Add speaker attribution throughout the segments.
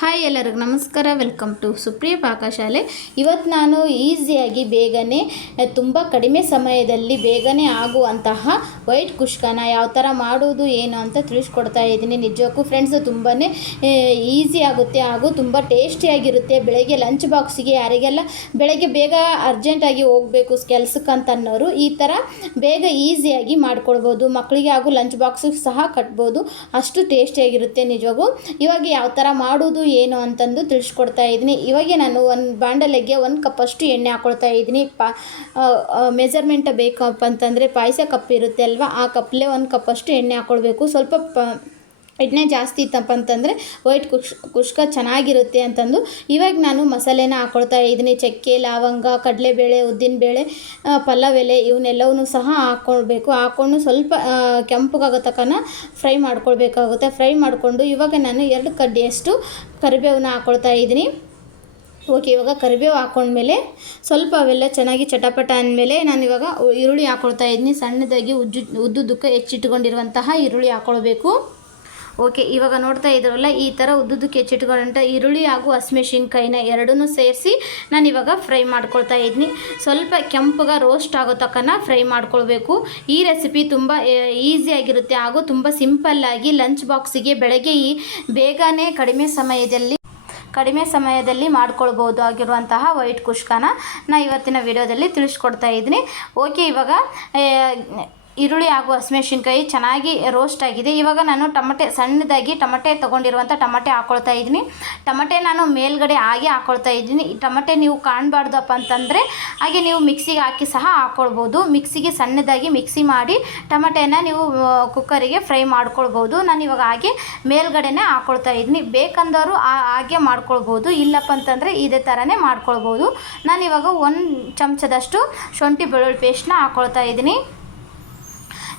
Speaker 1: Hi ಎಲ್ಲರಿಗೂ ನಮಸ್ಕಾರ welcome to Supriya ಪಾಕಶಾಲೆ ಇವತ್ತು ನಾನು ಈಸಿಯಾಗಿ ಬೇಗನೆ, ತುಂಬ ಕಡಿಮೆ ಸಮಯದಲ್ಲಿ ಬೇಗನೆ ಆಗುವಂತಹ ವೈಟ್ ಕುಷ್ಕನ ಯಾವ ಥರ ಮಾಡೋದು ಏನು ಅಂತ ತಿಳಿಸ್ಕೊಡ್ತಾ ಇದ್ದೀನಿ. ನಿಜಕ್ಕೂ ಫ್ರೆಂಡ್ಸ್ ತುಂಬಾ ಈಸಿ ಆಗುತ್ತೆ ಹಾಗೂ ತುಂಬ ಟೇಸ್ಟಿಯಾಗಿರುತ್ತೆ ಬೆಳಗ್ಗೆ ಲಂಚ್ ಬಾಕ್ಸಿಗೆ ಯಾರಿಗೆಲ್ಲ ಬೆಳಗ್ಗೆ ಬೇಗ ಅರ್ಜೆಂಟಾಗಿ ಹೋಗಬೇಕು ಕೆಲ್ಸಕ್ಕೆ ಅಂತ ಅನ್ನೋರು ಈ ಥರ ಬೇಗ ಈಸಿಯಾಗಿ ಮಾಡ್ಕೊಳ್ಬೋದು. ಮಕ್ಕಳಿಗೆ ಹಾಗೂ ಲಂಚ್ ಬಾಕ್ಸಿಗೆ ಸಹ ಕಟ್ಬೋದು. ಅಷ್ಟು ಟೇಸ್ಟಿಯಾಗಿರುತ್ತೆ ನಿಜವಾಗೂ. ಇವಾಗ ಯಾವ ಥರ ಮಾಡೋದು ಏನು ಅಂತಂದು ತಿಳಿಸ್ಕೊಡ್ತಾ ಇದ್ದೀನಿ. ಇವಾಗೆ ನಾನು ಒಂದು ಬಾಂಡಲೆಗೆ ಒಂದು ಕಪ್ಪಷ್ಟು ಎಣ್ಣೆ ಹಾಕ್ಕೊಳ್ತಾ ಇದ್ದೀನಿ. ಪಾ ಮೆಜರ್ಮೆಂಟ್ ಬೇಕಪ್ಪ ಅಂತಂದರೆ ಪಾಯಸ ಕಪ್ ಇರುತ್ತೆ ಅಲ್ವಾ? ಆ ಕಪ್ಲೇ ಒಂದು ಕಪ್ಪಷ್ಟು ಎಣ್ಣೆ ಹಾಕ್ಕೊಳ್ಬೇಕು ಸ್ವಲ್ಪ ಪ ಎಣ್ಣೆ ಜಾಸ್ತಿ ಇತ್ತಪ್ಪ ಅಂತಂದರೆ ವೈಟ್ ಕುಶ್ ಕುಷ್ಕ ಚೆನ್ನಾಗಿರುತ್ತೆ ಅಂತಂದು. ಇವಾಗ ನಾನು ಮಸಾಲೆನ ಹಾಕ್ಕೊಳ್ತಾ ಇದ್ದೀನಿ. ಚಕ್ಕೆ, ಲವಂಗ, ಕಡಲೆಬೇಳೆ, ಉದ್ದಿನಬೇಳೆ ಪಲಾವ್ ಎಲೆ ಇವನ್ನೆಲ್ಲವನ್ನೂ ಸಹ ಹಾಕ್ಕೊಳ್ಬೇಕು ಹಾಕ್ಕೊಂಡು ಸ್ವಲ್ಪ ಕೆಂಪಗಾಗೋ ತಕ್ಕನ ಫ್ರೈ ಮಾಡ್ಕೊಳ್ಬೇಕಾಗುತ್ತೆ. ಫ್ರೈ ಮಾಡಿಕೊಂಡು ಇವಾಗ ನಾನು ಎರಡು ಕಡ್ಡಿಯಷ್ಟು ಕರಿಬೇವನ್ನ ಹಾಕ್ಕೊಳ್ತಾ ಇದ್ದೀನಿ. ಓಕೆ, ಇವಾಗ ಕರಿಬೇವು ಹಾಕ್ಕೊಂಡ್ಮೇಲೆ ಸ್ವಲ್ಪ ಅವೆಲ್ಲ ಚೆನ್ನಾಗಿ ಚಟಪಟ ಅಂದಮೇಲೆ ನಾನು ಇವಾಗ ಈರುಳ್ಳಿ ಹಾಕ್ಕೊಳ್ತಾ ಇದ್ದೀನಿ. ಸಣ್ಣದಾಗಿ ಉಜ್ಜು, ಉದ್ದುದ್ದಕ್ಕೆ ಹೆಚ್ಚಿಟ್ಕೊಂಡಿರುವಂತಹ ಈರುಳ್ಳಿ ಹಾಕ್ಕೊಳ್ಬೇಕು ಓಕೆ, ಇವಾಗ ನೋಡ್ತಾ ಇದ್ರಲ್ಲ ಈ ಥರ ಉದ್ದುದಕ್ಕೆ ಹೆಚ್ಚಿಟ್ಕೊಂಡಂಥ ಈರುಳ್ಳಿ ಹಾಗೂ ಹಸಿಮೆಣಸಿನ್ಕಾಯಿನ ಎರಡನ್ನೂ ಸೇರಿಸಿ ನಾನು ಇವಾಗ ಫ್ರೈ ಮಾಡ್ಕೊಳ್ತಾ ಇದ್ದೀನಿ ಸ್ವಲ್ಪ ಕೆಂಪಗ ರೋಸ್ಟ್ ಆಗೋ ತಕ್ಕನ ಫ್ರೈ ಮಾಡ್ಕೊಳ್ಬೇಕು. ಈ ರೆಸಿಪಿ ತುಂಬ ಈಸಿಯಾಗಿರುತ್ತೆ ಹಾಗೂ ತುಂಬ ಸಿಂಪಲ್ಲಾಗಿ ಲಂಚ್ ಬಾಕ್ಸಿಗೆ ಬೆಳಗ್ಗೆ ಈ ಬೇಗನೆ ಕಡಿಮೆ ಸಮಯದಲ್ಲಿ ಕಡಿಮೆ ಸಮಯದಲ್ಲಿ ಮಾಡ್ಕೊಳ್ಬೋದು ಆಗಿರುವಂತಹ ವೈಟ್ ಕುಷ್ಕನ ನಾ ಇವತ್ತಿನ ವಿಡಿಯೋದಲ್ಲಿ ತಿಳಿಸ್ಕೊಡ್ತಾ ಇದ್ದೀನಿ ಓಕೆ, ಇವಾಗ ಈರುಳ್ಳಿ ಹಾಗೂ ಹಸಿಮೆಣಸಿನ್ಕಾಯಿ ಚೆನ್ನಾಗಿ ರೋಸ್ಟ್ ಆಗಿದೆ. ಇವಾಗ ನಾನು ಟಮಟೆ ಸಣ್ಣದಾಗಿ ಟಮಟೆ ತೊಗೊಂಡಿರುವಂಥ ಟಮಟೆ ಹಾಕ್ಕೊಳ್ತಾ ಇದ್ದೀನಿ. ಟಮಟೆ ನಾನು ಮೇಲ್ಗಡೆ ಹಾಗೆ ಹಾಕ್ಕೊಳ್ತಾ ಇದ್ದೀನಿ. ಟಮಟೆ ನೀವು ಕಾಣಬಾರ್ದಪ್ಪ ಅಂತಂದರೆ ಹಾಗೆ ನೀವು ಮಿಕ್ಸಿಗೆ ಹಾಕಿ ಸಹ ಹಾಕ್ಕೊಳ್ಬೋದು ಮಿಕ್ಸಿಗೆ ಸಣ್ಣದಾಗಿ ಮಿಕ್ಸಿ ಮಾಡಿ ಟಮಟೆನ ನೀವು ಕುಕ್ಕರಿಗೆ ಫ್ರೈ ಮಾಡ್ಕೊಳ್ಬೋದು. ನಾನು ಇವಾಗ ಹಾಗೆ ಮೇಲ್ಗಡೆನೇ ಹಾಕ್ಕೊಳ್ತಾ ಇದ್ದೀನಿ. ಬೇಕಂದವರು ಹಾಗೆ ಮಾಡ್ಕೊಳ್ಬೋದು. ಇಲ್ಲಪ್ಪ ಅಂತಂದರೆ ಇದೇ ಥರನೇ ಮಾಡ್ಕೊಳ್ಬೋದು. ನಾನು ಇವಾಗ ಒಂದು ಚಮಚದಷ್ಟು ಶುಂಠಿ ಬೆಳ್ಳುಳ್ಳಿ ಪೇಸ್ಟ್ನ ಹಾಕ್ಕೊಳ್ತಾ ಇದ್ದೀನಿ.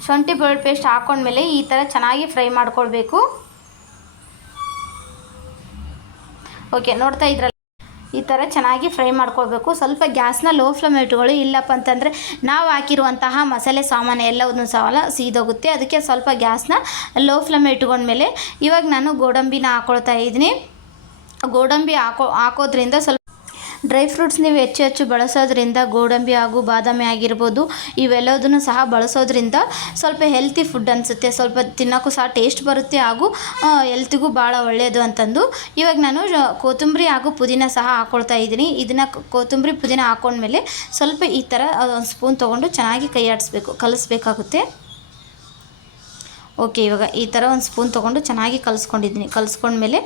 Speaker 1: ಶುಂಠಿ ಬೆಳ್ಳುಳ್ಳಿ ಪೇಸ್ಟ್ ಹಾಕೊಂಡ್ಮೇಲೆ ಈ ಥರ ಚೆನ್ನಾಗಿ ಫ್ರೈ ಮಾಡ್ಕೊಳ್ಬೇಕು. ಓಕೆ ನೋಡ್ತಾ ಇದ್ರಲ್ಲ? ಈ ಥರ ಚೆನ್ನಾಗಿ ಫ್ರೈ ಮಾಡ್ಕೊಳ್ಬೇಕು. ಸ್ವಲ್ಪ ಗ್ಯಾಸ್ನ ಲೋ ಫ್ಲೇಮ್ ಇಟ್ಕೊಳ್ಳಿ. ಇಲ್ಲಪ್ಪ ಅಂತಂದರೆ ನಾವು ಹಾಕಿರುವಂತಹ ಮಸಾಲೆ ಸಾಮಾನು ಎಲ್ಲವನ್ನು ಸಾಲ ಸೀದೋಗುತ್ತೆ. ಅದಕ್ಕೆ ಸ್ವಲ್ಪ ಗ್ಯಾಸ್ನ ಲೋ ಫ್ಲೇಮ್ ಇಟ್ಕೊಂಡ್ಮೇಲೆ ಇವಾಗ ನಾನು ಗೋಡಂಬಿನ ಹಾಕೊಳ್ತಾ ಇದ್ದೀನಿ. ಗೋಡಂಬಿ ಹಾಕೋ, ಹಾಕೋದ್ರಿಂದ ಸ್ವಲ್ಪ ಡ್ರೈ ಫ್ರೂಟ್ಸ್ ನೀವು ಹೆಚ್ಚು ಹೆಚ್ಚು ಬಳಸೋದ್ರಿಂದ ಗೋಡಂಬಿ ಹಾಗೂ ಬಾದಾಮಿ ಆಗಿರ್ಬೋದು, ಇವೆಲ್ಲದನ್ನು ಸಹ ಬಳಸೋದ್ರಿಂದ ಸ್ವಲ್ಪ ಹೆಲ್ತಿ ಫುಡ್ ಅನಿಸುತ್ತೆ. ಸ್ವಲ್ಪ ತಿನ್ನೋಕ್ಕೂ ಸಹ ಟೇಸ್ಟ್ ಬರುತ್ತೆ ಹಾಗೂ ಹೆಲ್ತಿಗೂ ಭಾಳ ಒಳ್ಳೆಯದು ಅಂತಂದು ಇವಾಗ ನಾನು ಕೊತ್ತಂಬರಿ ಹಾಗೂ ಪುದೀನ ಸಹ ಹಾಕ್ಕೊಳ್ತಾ ಇದ್ದೀನಿ. ಇದನ್ನು ಕೊತ್ತಂಬರಿ, ಪುದೀನ ಹಾಕೊಂಡ್ಮೇಲೆ ಸ್ವಲ್ಪ ಈ ಥರ ಒಂದು ಸ್ಪೂನ್ ತೊಗೊಂಡು ಚೆನ್ನಾಗಿ ಕೈ ಆಡಿಸ್ಬೇಕು, ಕಲಿಸ್ಬೇಕಾಗುತ್ತೆ. ಓಕೆ ಇವಾಗ ಈ ಥರ ಒಂದು ಸ್ಪೂನ್ ತೊಗೊಂಡು ಚೆನ್ನಾಗಿ ಕಲಿಸ್ಕೊಂಡಿದ್ದೀನಿ. ಕಲಿಸ್ಕೊಂಡ್ಮೇಲೆ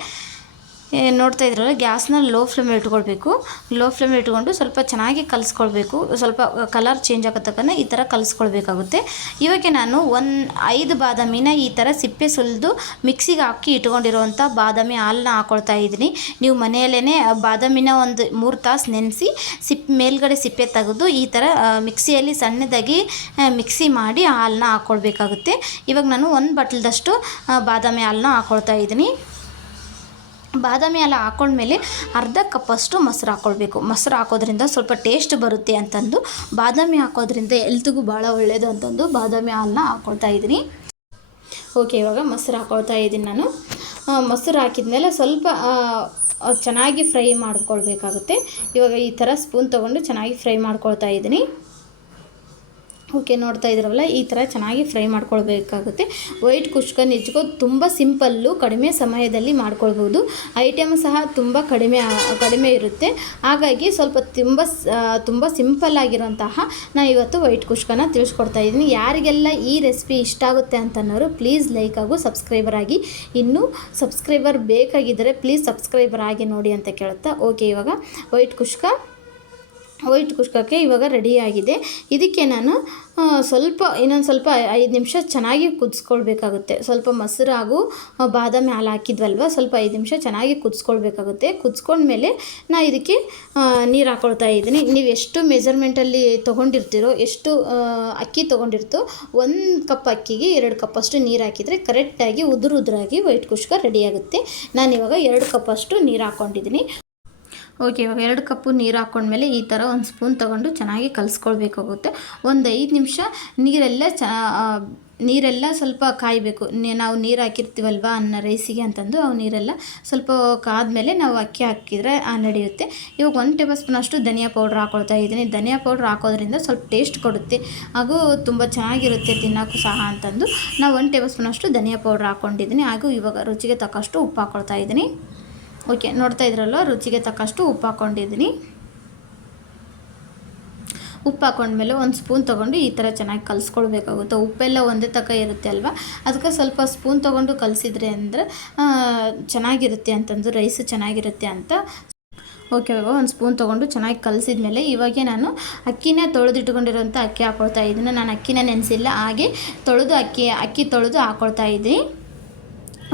Speaker 1: ನೋಡ್ತಾ ಇದ್ರಲ್ಲ, ಗ್ಯಾಸ್ನ ಲೋ ಫ್ಲೇಮ್ ಇಟ್ಕೊಳ್ಬೇಕು. ಲೋ ಫ್ಲೇಮ್ ಇಟ್ಕೊಂಡು ಸ್ವಲ್ಪ ಚೆನ್ನಾಗಿ ಕಲಿಸ್ಕೊಳ್ಬೇಕು. ಸ್ವಲ್ಪ ಕಲರ್ ಚೇಂಜ್ ಆಗೋ ಈ ಥರ ಕಲಿಸ್ಕೊಳ್ಬೇಕಾಗುತ್ತೆ. ಇವಾಗ ನಾನು ಒಂದು ಐದು ಬಾದಾಮಿನ ಈ ಥರ ಸಿಪ್ಪೆ ಸುಲಿದು ಮಿಕ್ಸಿಗೆ ಹಾಕಿ ಇಟ್ಕೊಂಡಿರುವಂಥ ಬಾದಾಮಿ ಹಾಲನ್ನ ಹಾಕೊಳ್ತಾ ಇದ್ದೀನಿ. ನೀವು ಮನೆಯಲ್ಲೇ ಬಾದಾಮಿನ ಒಂದು ಮೂರು ತಾಸು ನೆನೆಸಿ, ಸಿಪ್, ಮೇಲ್ಗಡೆ ಸಿಪ್ಪೆ ತೆಗೆದು ಈ ಥರ ಮಿಕ್ಸಿಯಲ್ಲಿ ಸಣ್ಣದಾಗಿ ಮಿಕ್ಸಿ ಮಾಡಿ ಹಾಲನ್ನ ಹಾಕ್ಕೊಳ್ಬೇಕಾಗುತ್ತೆ ಇವಾಗ ನಾನು ಒಂದು ಬಟ್ಲದಷ್ಟು ಬಾದಾಮಿ ಹಾಲನ್ನ ಹಾಕ್ಕೊಳ್ತಾ ಇದ್ದೀನಿ. ಬಾದಾಮಿ ಎಲ್ಲ ಹಾಕೊಂಡ್ಮೇಲೆ ಅರ್ಧ ಕಪ್ಪಷ್ಟು ಮೊಸರು ಹಾಕ್ಕೊಳ್ಬೇಕು ಮೊಸರು ಹಾಕೋದ್ರಿಂದ ಸ್ವಲ್ಪ ಟೇಸ್ಟ್ ಬರುತ್ತೆ ಅಂತಂದು ಬಾದಾಮಿ ಹಾಕೋದ್ರಿಂದ ಎಲ್ತಿಗೂ ಭಾಳ ಒಳ್ಳೆಯದು ಅಂತಂದು ಬಾದಾಮಿ ಹಾಲನ್ನ ಹಾಕ್ಕೊಳ್ತಾ ಇದ್ದೀನಿ. ಓಕೆ ಇವಾಗ ಮೊಸರು ಹಾಕ್ಕೊಳ್ತಾ ಇದ್ದೀನಿ ನಾನು. ಮೊಸರು ಹಾಕಿದ್ಮೇಲೆ ಸ್ವಲ್ಪ ಚೆನ್ನಾಗಿ ಫ್ರೈ ಮಾಡ್ಕೊಳ್ಬೇಕಾಗುತ್ತೆ. ಇವಾಗ ಈ ಥರ ಸ್ಪೂನ್ ತೊಗೊಂಡು ಚೆನ್ನಾಗಿ ಫ್ರೈ ಮಾಡ್ಕೊಳ್ತಾ ಇದ್ದೀನಿ. ಓಕೆ ನೋಡ್ತಾ ಇದ್ರಲ್ಲ, ಈ ಥರ ಚೆನ್ನಾಗಿ ಫ್ರೈ ಮಾಡ್ಕೊಳ್ಬೇಕಾಗುತ್ತೆ. ವೈಟ್ ಕುಷ್ಕ ನಿಜಕ್ಕೂ ತುಂಬ ಸಿಂಪಲ್ಲು, ಕಡಿಮೆ ಸಮಯದಲ್ಲಿ ಮಾಡ್ಕೊಳ್ಬೋದು. ಐಟಮ್ ಸಹ ತುಂಬ ಕಡಿಮೆ ಕಡಿಮೆ ಇರುತ್ತೆ. ಹಾಗಾಗಿ ಸ್ವಲ್ಪ ತುಂಬ ತುಂಬ ಸಿಂಪಲ್ ಆಗಿರುವಂತಹ ನಾನು ಇವತ್ತು ವೈಟ್ ಕುಷ್ಕನ ತಿಳಿಸ್ಕೊಡ್ತಾ ಇದ್ದೀನಿ. ಯಾರಿಗೆಲ್ಲ ಈ ರೆಸಿಪಿ ಇಷ್ಟ ಆಗುತ್ತೆ ಅಂತನೋರು ಪ್ಲೀಸ್ ಲೈಕ್ ಆಗು, ಸಬ್ಸ್ಕ್ರೈಬರ್ ಆಗಿ. ಇನ್ನೂ ಸಬ್ಸ್ಕ್ರೈಬರ್ ಬೇಕಾಗಿದ್ದರೆ ಪ್ಲೀಸ್ ಸಬ್ಸ್ಕ್ರೈಬರ್ ಆಗಿ ನೋಡಿ ಅಂತ ಕೇಳುತ್ತಾ, ಓಕೆ ಇವಾಗ. ವೈಟ್ ಕುಷ್ಕ ವೈಟ್ ಕುಷ್ಕಕ್ಕೆ ಇವಾಗ ರೆಡಿಯಾಗಿದೆ ಇದಕ್ಕೆ ನಾನು ಸ್ವಲ್ಪ, ಇನ್ನೊಂದು ಸ್ವಲ್ಪ ಐದು ನಿಮಿಷ ಚೆನ್ನಾಗಿ ಕುದಿಸ್ಕೊಳ್ಬೇಕಾಗುತ್ತೆ. ಸ್ವಲ್ಪ ಮೊಸರು ಹಾಗೂ ಬಾದಾಮಿ ಹಾಲು ಹಾಕಿದ್ವಲ್ವ? ಸ್ವಲ್ಪ ಐದು ನಿಮಿಷ ಚೆನ್ನಾಗಿ ಕುದಿಸ್ಕೊಳ್ಬೇಕಾಗುತ್ತೆ. ಕುದಿಸ್ಕೊಂಡ್ಮೇಲೆ ನಾ ಇದಕ್ಕೆ ನೀರು ಹಾಕ್ಕೊಳ್ತಾ ಇದ್ದೀನಿ. ನೀವು ಎಷ್ಟು ಮೆಜರ್ಮೆಂಟಲ್ಲಿ ತೊಗೊಂಡಿರ್ತೀರೋ, ಎಷ್ಟು ಅಕ್ಕಿ ತೊಗೊಂಡಿರ್ತೋ, ಒಂದು ಕಪ್ ಅಕ್ಕಿಗೆ ಎರಡು ಕಪ್ಪಷ್ಟು ನೀರು ಹಾಕಿದರೆ ಕರೆಕ್ಟಾಗಿ ಉದುರು ಉದುರಾಗಿ ವೈಟ್ ಕುಷ್ಕ ರೆಡಿಯಾಗುತ್ತೆ ನಾನು ಇವಾಗ ಎರಡು ಕಪ್ಪಷ್ಟು ನೀರು ಹಾಕ್ಕೊಂಡಿದ್ದೀನಿ ಓಕೆ, ಇವಾಗ ಎರಡು ಕಪ್ಪು ನೀರು ಹಾಕ್ಕೊಂಡ್ಮೇಲೆ ಈ ಥರ ಒಂದು ಸ್ಪೂನ್ ತೊಗೊಂಡು ಚೆನ್ನಾಗಿ ಕಲಿಸ್ಕೊಳ್ಬೇಕಾಗುತ್ತೆ. ಒಂದು ಐದು ನಿಮಿಷ ನೀರೆಲ್ಲ ಚ ನೀರೆಲ್ಲ ಸ್ವಲ್ಪ ಕಾಯಬೇಕು. ನಾವು ನೀರು ಹಾಕಿರ್ತೀವಲ್ವ ಅನ್ನ ರೈಸಿಗೆ ಅಂತಂದು, ಅವು ನೀರೆಲ್ಲ ಸ್ವಲ್ಪ ಕಾದ್ಮೇಲೆ ನಾವು ಅಕ್ಕಿ ಹಾಕಿದರೆ ನಡೆಯುತ್ತೆ. ಇವಾಗ ಒಂದು ಟೇಬಲ್ ಸ್ಪೂನ್ ಅಷ್ಟು ಧನಿಯಾ ಪೌಡ್ರ್ ಹಾಕೊಳ್ತಾ ಇದ್ದೀನಿ. ಧನಿಯಾ ಪೌಡ್ರ್ ಹಾಕೋದ್ರಿಂದ ಸ್ವಲ್ಪ ಟೇಸ್ಟ್ ಕೊಡುತ್ತೆ. ಹಾಗೂ ತುಂಬ ಚೆನ್ನಾಗಿರುತ್ತೆ ತಿನ್ನೋಕ್ಕೂ ಸಹ ಅಂತಂದು. ನಾವು ಒಂದು ಟೇಬಲ್ ಸ್ಪೂನ್ ಅಷ್ಟು ಧನಿಯಾ ಪೌಡ್ರ್ ಹಾಕ್ಕೊಂಡಿದ್ದೀನಿ ಹಾಗೂ ಇವಾಗ ರುಚಿಗೆ ತಕ್ಕಷ್ಟು ಉಪ್ಪು ಹಾಕ್ಕೊಳ್ತಾ ಇದ್ದೀನಿ. ಓಕೆ, ನೋಡ್ತಾ ಇದ್ರಲ್ಲ ರುಚಿಗೆ ತಕ್ಕಷ್ಟು ಉಪ್ಪು ಹಾಕ್ಕೊಂಡಿದ್ದೀನಿ ಉಪ್ಪು ಹಾಕೊಂಡ್ಮೇಲೆ ಒಂದು ಸ್ಪೂನ್ ತೊಗೊಂಡು ಈ ಥರ ಚೆನ್ನಾಗಿ ಕಲಿಸ್ಕೊಳ್ಬೇಕಾಗುತ್ತೆ. ಉಪ್ಪೆಲ್ಲ ಒಂದೇ ತಕ್ಕ ಇರುತ್ತೆ ಅಲ್ವಾ? ಅದಕ್ಕೆ ಸ್ವಲ್ಪ ಸ್ಪೂನ್ ತೊಗೊಂಡು ಕಲಿಸಿದ್ರೆ ಅಂದರೆ ಚೆನ್ನಾಗಿರುತ್ತೆ ಅಂತಂದು, ರೈಸ್ ಚೆನ್ನಾಗಿರುತ್ತೆ ಅಂತ. ಓಕೆ ಇವಾಗ ಒಂದು ಸ್ಪೂನ್ ತೊಗೊಂಡು ಚೆನ್ನಾಗಿ ಕಲಸಿದ್ಮೇಲೆ ಇವಾಗೆ ನಾನು ಅಕ್ಕಿನ ತೊಳೆದಿಟ್ಕೊಂಡಿರೋಂಥ ಅಕ್ಕಿ ಹಾಕ್ಕೊಳ್ತಾ ಇದ್ದೀನಿ. ನಾನು ಅಕ್ಕಿನ ನೆನೆಸಿಲ್ಲ, ಹಾಗೆ ತೊಳೆದು ಅಕ್ಕಿ ಅಕ್ಕಿ ತೊಳೆದು ಹಾಕ್ಕೊಳ್ತಾ ಇದ್ದೀನಿ.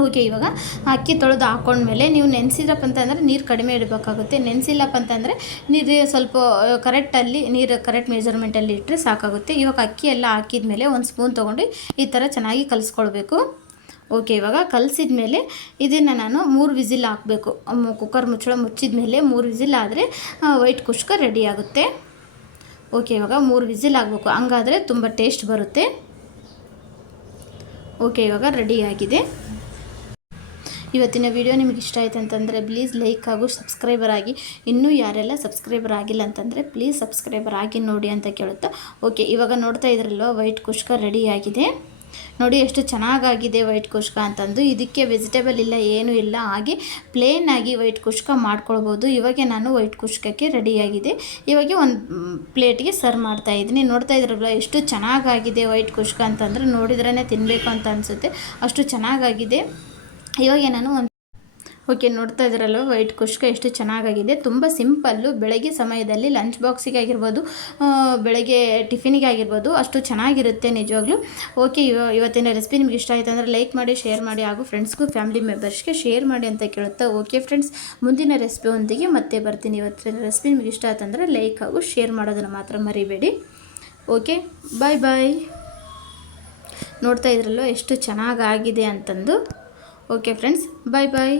Speaker 1: ಓಕೆ, ಇವಾಗ ಅಕ್ಕಿ ತೊಳೆದು ಹಾಕೊಂಡ್ಮೇಲೆ ನೀವು ನೆನೆಸಿದ್ರಪ್ಪ ಅಂತಂದರೆ ನೀರು ಕಡಿಮೆ ಇಡಬೇಕಾಗುತ್ತೆ. ನೆನೆಸಿಲ್ಲಪ್ಪ ಅಂತಂದರೆ ನೀರು ಸ್ವಲ್ಪ ಕರೆಕ್ಟಲ್ಲಿ ನೀರು ಕರೆಕ್ಟ್ ಮೆಜರ್ಮೆಂಟಲ್ಲಿ ಇಟ್ಟರೆ ಸಾಕಾಗುತ್ತೆ. ಇವಾಗ ಅಕ್ಕಿ ಎಲ್ಲ ಹಾಕಿದ್ಮೇಲೆ ಒಂದು ಸ್ಪೂನ್ ತೊಗೊಂಡು ಈ ಥರ ಚೆನ್ನಾಗಿ ಕಲಿಸ್ಕೊಳ್ಬೇಕು. ಓಕೆ, ಇವಾಗ ಕಲಸಿದ ಮೇಲೆ ಇದನ್ನು ನಾನು ಮೂರು ವಿಸಿಲ್ ಹಾಕಬೇಕು. ಕುಕ್ಕರ್ ಮುಚ್ಚಳ ಮುಚ್ಚಿದ ಮೇಲೆ ಮೂರು ವಿಸಿಲ್ ಆದರೆ ವೈಟ್ ಕುಷ್ಕ ರೆಡಿ ಆಗುತ್ತೆ. ಓಕೆ, ಇವಾಗ ಮೂರು ವಿಸಿಲ್ ಆಗಬೇಕು ಹಂಗಾದರೆ ತುಂಬ ಟೇಸ್ಟ್ ಬರುತ್ತೆ. ಓಕೆ, ಇವಾಗ ರೆಡಿಯಾಗಿದೆ ಇವತ್ತಿನ ವಿಡಿಯೋ ನಿಮಗೆ ಇಷ್ಟ ಆಯ್ತು ಅಂತಂದರೆ ಪ್ಲೀಸ್ ಲೈಕ್ ಹಾಗೂ ಸಬ್ಸ್ಕ್ರೈಬರ್ ಆಗಿ. ಇನ್ನೂ ಯಾರೆಲ್ಲ ಸಬ್ಸ್ಕ್ರೈಬರ್ ಆಗಿಲ್ಲ ಅಂತಂದರೆ ಪ್ಲೀಸ್ ಸಬ್ಸ್ಕ್ರೈಬರ್ ಆಗಿ ನೋಡಿ ಅಂತ ಕೇಳುತ್ತಾ. ಓಕೆ ಇವಾಗ ನೋಡ್ತಾ ಇದ್ರಲ್ವ ವೈಟ್ ಕುಷ್ಕ ರೆಡಿ ಆಗಿದೆ. ನೋಡಿ ಎಷ್ಟು ಚೆನ್ನಾಗಾಗಿದೆ ವೈಟ್ ಕುಷ್ಕ ಅಂತಂದು. ಇದಕ್ಕೆ ವೆಜಿಟೇಬಲ್ ಇಲ್ಲ, ಏನೂ ಇಲ್ಲ. ಹಾಗೆ ಪ್ಲೇನ್ ಆಗಿ ವೈಟ್ ಕುಷ್ಕ ಮಾಡ್ಕೊಳ್ಬೋದು. ಇವಾಗೆ ನಾನು ವೈಟ್ ಕುಷ್ಕಕ್ಕೆ ರೆಡಿಯಾಗಿದೆ ಇವಾಗ ಒಂದು ಪ್ಲೇಟಿಗೆ ಸರ್ವ್ ಮಾಡ್ತಾ ಇದ್ದೀನಿ. ನೋಡ್ತಾ ಇದ್ರಲ್ಲ ಎಷ್ಟು ಚೆನ್ನಾಗಾಗಿದೆ ವೈಟ್ ಕುಷ್ಕ ಅಂತಂದರೆ ನೋಡಿದ್ರೇ ತಿನ್ನಬೇಕು ಅಂತ ಅನಿಸುತ್ತೆ. ಅಷ್ಟು ಚೆನ್ನಾಗಾಗಿದೆ. ಇವಾಗ ನಾನು ಒಂದು ಓಕೆ, ನೋಡ್ತಾ ಇದ್ದೀರಲ್ವ? ವೈಟ್ ಕುಷ್ಕ ಎಷ್ಟು ಚೆನ್ನಾಗಾಗಿದೆ. ತುಂಬ ಸಿಂಪಲ್ಲು, ಬೆಳಗ್ಗೆ ಸಮಯದಲ್ಲಿ ಲಂಚ್ ಬಾಕ್ಸಿಗೆ ಆಗಿರ್ಬೋದು ಬೆಳಗ್ಗೆ ಟಿಫಿನಿಗೆ ಆಗಿರ್ಬೋದು, ಅಷ್ಟು ಚೆನ್ನಾಗಿರುತ್ತೆ ನಿಜವಾಗ್ಲೂ. ಓಕೆ, ಇವ ಇವತ್ತಿನ ರೆಸಿಪಿ ನಿಮ್ಗೆ ಇಷ್ಟ ಆಯಿತು ಅಂದರೆ ಲೈಕ್ ಮಾಡಿ ಶೇರ್ ಮಾಡಿ ಹಾಗೂ ಫ್ರೆಂಡ್ಸ್ಗೂ ಫ್ಯಾಮಿಲಿ ಮೆಂಬರ್ಸ್ಗೆ ಶೇರ್ ಮಾಡಿ ಅಂತ ಕೇಳುತ್ತಾ ಓಕೆ ಫ್ರೆಂಡ್ಸ್ ಮುಂದಿನ ರೆಸಿಪಿ ಒಂದಿಗೆ ಮತ್ತೆ ಬರ್ತೀನಿ. ಇವತ್ತಿನ ರೆಸಿಪಿ ನಿಮ್ಗೆ ಇಷ್ಟ ಆಯ್ತು ಅಂದರೆ ಲೈಕ್ ಹಾಗೂ ಶೇರ್ ಮಾಡೋದನ್ನು ಮಾತ್ರ ಮರಿಬೇಡಿ. ಓಕೆ ಬಾಯ್ ಬಾಯ್ ನೋಡ್ತಾ ಇದ್ರಲ್ಲೋ ಎಷ್ಟು ಚೆನ್ನಾಗಾಗಿದೆ ಅಂತಂದು? ಓಕೆ ಫ್ರೆಂಡ್ಸ್ ಬಾಯ್ ಬಾಯ್